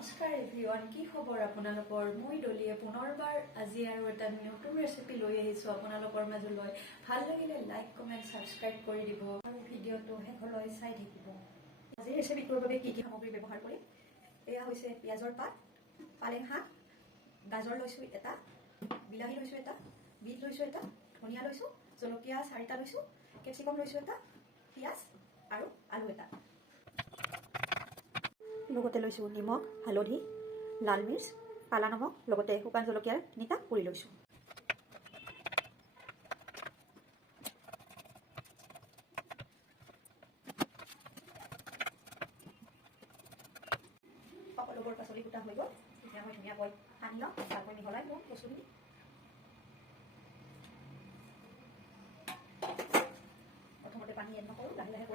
নমস্কাৰ এভৰিৱান, কি খবৰ আপোনালোকৰ? মই ডলিয়ে পুনৰবাৰ আজি আৰু এটা নতুন ৰেচিপি লৈ আহিছোঁ আপোনালোকৰ মাজলৈ। ভাল লাগিলে লাইক কমেণ্ট ছাবস্ক্ৰাইব কৰি দিব আৰু ভিডিঅ'টো শেষলৈ চাই থাকিব। আজিৰ ৰেচিপিটোৰ বাবে কি কি সামগ্ৰী ব্যৱহাৰ কৰিম? এয়া হৈছে পিঁয়াজৰ পাত, পালেং শাক, গাজৰ লৈছোঁ এটা, বিলাহী লৈছোঁ এটা, বিট লৈছোঁ এটা, ধনিয়া লৈছোঁ, জলকীয়া 4টা লৈছোঁ, কেপচিকাম লৈছোঁ এটা, পিঁয়াজ আৰু আলু এটা। লগতে লৈছোঁ নিমখ, হালধি, লাল মিৰ্চ, কালা নমক, লগতে শুকান জলকীয়াৰ 3টা পুৰি লৈছোঁ। সকলোবোৰ পাচলি কুটা হৈ গ'ল। এতিয়া মই ধুনীয়াকৈ সানি লওঁ, ভালকৈ মিহলাই লওঁ বস্তুখিনি। প্ৰথমতে পানী এড নকৰোঁ, লাহে লাহে